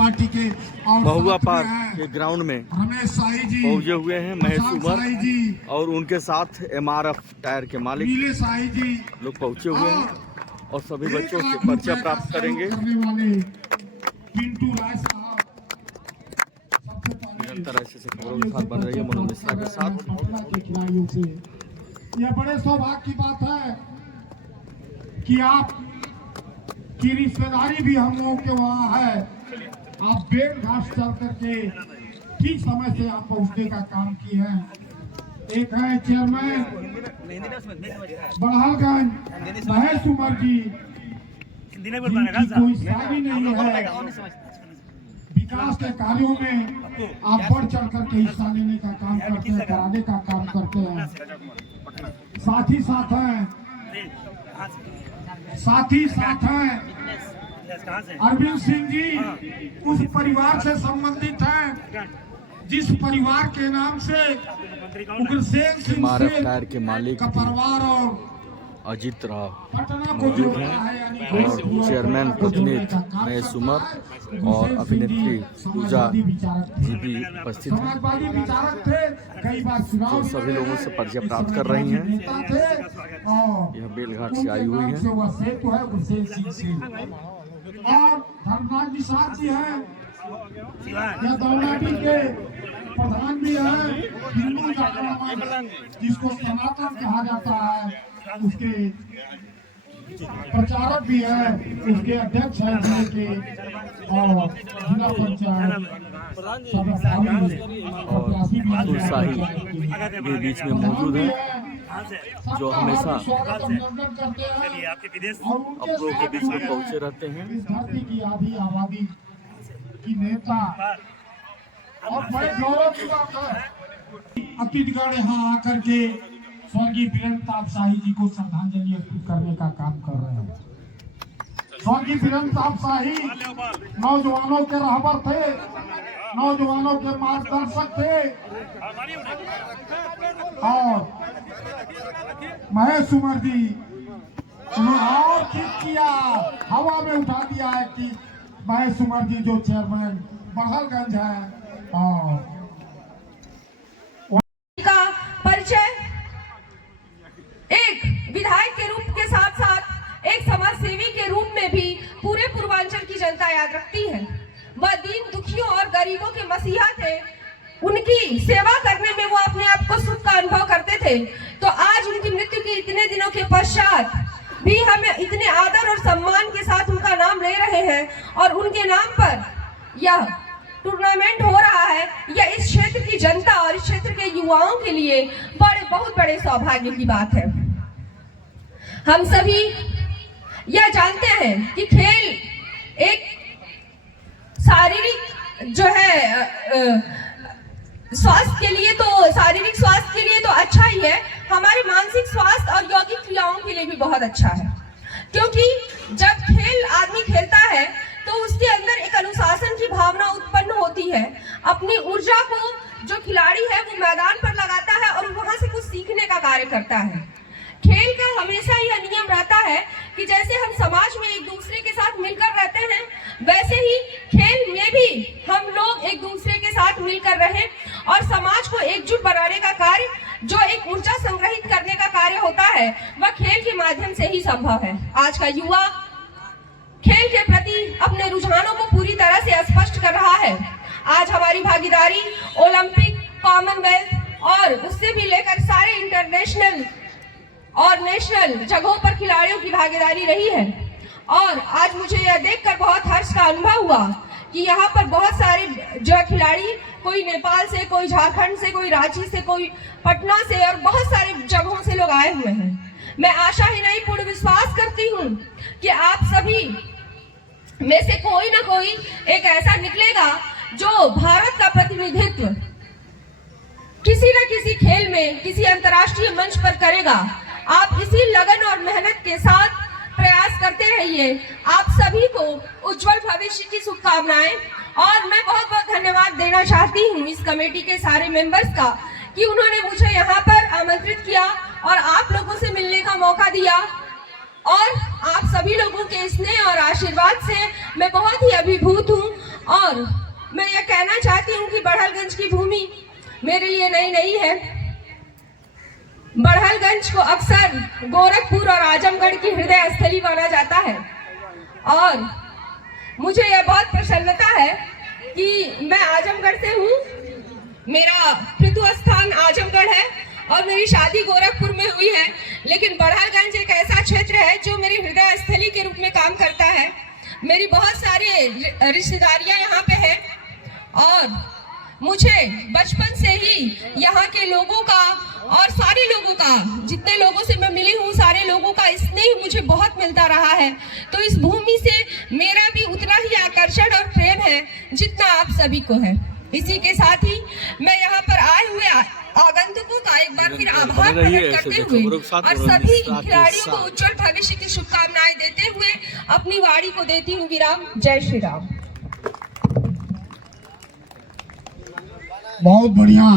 Party के महुआ park के ground में रमेश शाही जी पहुंचे हुए हैं महेश उमर और उनके साथ MRF टायर के मालिक नीले शाही जी लोग पहुंचे हुए हैं और सभी बच्चों से परिचय प्राप्त करेंगे। पिंटू राय साहब निरंतर ऐसे खबरों के साथ बन रही है मनोज मिश्रा के साथ। के खिलाड़ियों से यह बड़े सौभाग्य की बात है कि आप की रिश्तेदारी भी हम लोगों के वहाँ है। आप बेल घाट चल करके ठीक समय से आप पहुँचने का काम किए हैं। एक है चेयरमैन बड़हलगंज महेश उमर जी, जिनकी कोई शादी नहीं है, विकास के कार्यों में आप बढ़ चढ़ करके हिस्सा लेने का काम करते हैं, कराने का काम करते हैं। साथ ही साथ हैं अरविंद सिंह जी, उस परिवार से संबंधित हैं जिस परिवार के नाम से उग्रसेन सिंह टायर के मालिक का परिवार और अजीत राव पटना को जोड़ता है, और चेयरमैन प्रतिनिधि महेश उमर और अभिनेत्री पूजा जी भी उपस्थित हैं। समाजवादी विचारक थे, कई बार चुनाव सभी लोगों से परिचय प्राप्त कर रही हैं। यह बेलघाट से आई हुई है और धर्मराज निषाद जी हैं, यह दौलाडी के प्रधान भी है, हिंदू जागरण जिसको सनातन कहा जाता है उसके प्रचारक भी है, उसके अध्यक्ष हैं जिले के और जिला पंचायत अब्दुल शाही भी बीच में मौजूद है, जो हमेशा अपनों के बीच में पहुंचे रहते हैं। इस धरती की आधी आबादी की नेता और बड़े गौरव की बात है अतीतगढ़ यहाँ आकर के स्वर्गीय वीरेंद्र ताप शाही जी को श्रद्धांजलि अर्पित करने का काम कर रहे हैं। स्वर्गीय वीरेंद्र ताप शाही नौजवानों के रहबर थे, नौजवानों के मार्गदर्शक थे और महेश उमर जी उन्होंने और ठीक किया, हवा में उठा दिया है कि महेश उमर जी जो चेयरमैन बड़हलगंज है और का परिचय एक विधायक के रूप के साथ साथ एक समाज सेवी के रूप में भी पूरे पूर्वांचल की जनता याद रखती है। वह दीन दुखियों और गरीबों के मसीहा थे, उनकी सेवा करने में वो अपने आप को सुख का अनुभव करते थे। तो आज उनकी मृत्यु के इतने दिनों के पश्चात भी हम इतने आदर और सम्मान के साथ उनका नाम ले रहे हैं और उनके नाम पर यह टूर्नामेंट हो रहा है। यह इस क्षेत्र की जनता और इस क्षेत्र के युवाओं के लिए बहुत बड़े सौभाग्य की बात है। हम सभी यह जानते हैं कि खेल एक शारीरिक जो है स्वास्थ्य के लिए तो शारीरिक स्वास्थ्य के लिए तो अच्छा ही है, हमारे मानसिक स्वास्थ्य और यौगिक क्रियाओं के लिए भी बहुत अच्छा है। क्योंकि जब खेल आदमी खेलता है तो उसके अंदर एक अनुशासन की भावना उत्पन्न होती है। अपनी ऊर्जा को जो खिलाड़ी है वो मैदान पर लगाता है और वहां से कुछ सीखने का कार्य करता है। खेल का हमेशा यह नियम रहता है कि जैसे हम समाज में एक दूसरे के साथ मिलकर रहते हैं, वैसे ही खेल में भी हम लोग एक दूसरे के साथ मिलकर रहें और समाज को एकजुट बनाने का कार्य, जो एक ऊर्जा संग्रहित करने का कार्य होता है, वह खेल के माध्यम से ही संभव है। आज का युवा खेल के प्रति अपने रुझानों को पूरी तरह से स्पष्ट कर रहा है। आज हमारी भागीदारी ओलंपिक, कॉमनवेल्थ और उससे भी लेकर सारे इंटरनेशनल और नेशनल जगहों पर खिलाड़ियों की भागीदारी रही है। और आज मुझे यह देखकर बहुत हर्ष का अनुभव हुआ कि यहाँ पर बहुत सारे जो खिलाड़ी, कोई नेपाल से, कोई झारखंड से, कोई रांची से, कोई पटना से और बहुत सारे जगहों से लोग आए हुए हैं। मैं आशा ही नहीं पूर्ण विश्वास करती हूँ कि आप सभी में से कोई ना कोई एक ऐसा निकलेगा जो भारत का प्रतिनिधित्व किसी न किसी खेल में, किसी अंतर्राष्ट्रीय मंच पर करेगा। आप इसी लगन और मेहनत के साथ प्रयास करते रहिए। आप सभी को उज्जवल भविष्य की शुभकामनाएं। और मैं बहुत बहुत धन्यवाद देना चाहती हूँ इस कमेटी के सारे मेंबर्स का कि उन्होंने मुझे यहाँ पर आमंत्रित किया और आप लोगों से मिलने का मौका दिया। और आप सभी लोगों के स्नेह और आशीर्वाद से मैं बहुत ही अभिभूत हूँ और और मैं ये कहना चाहती हूँ कि बड़हलगंज की भूमि मेरे लिए नई नहीं है। बड़हलगंज को अक्सर गोरखपुर और आजमगढ़ की हृदय स्थली माना जाता है और मुझे यह बहुत प्रसन्नता है कि मैं आजमगढ़ से हूँ। मेरा पितृ स्थान आजमगढ़ है और मेरी शादी गोरखपुर में हुई है, लेकिन बड़हलगंज एक ऐसा क्षेत्र है जो मेरी हृदय स्थली के रूप में काम करता है। मेरी बहुत सारे रिश्तेदारियां यहाँ पे हैं और मुझे बचपन से ही यहाँ के लोगों का और सारे लोगों का, जितने लोगों से मैं मिली हूँ, सारे लोगों का स्नेह मुझे बहुत मिलता रहा है। तो इस भूमि से मेरा भी उतना ही आकर्षण और प्रेम है जितना आप सभी को है। इसी के साथ ही मैं यहाँ पर आए हुए आगंतुकों का एक बार फिर आभार प्रकट करते हुए और सभी खिलाड़ियों को उज्जवल भविष्य की शुभकामनाएं देते हुए अपनी वाणी को देती हूँ विराम। जय श्री राम। बहुत बढ़िया।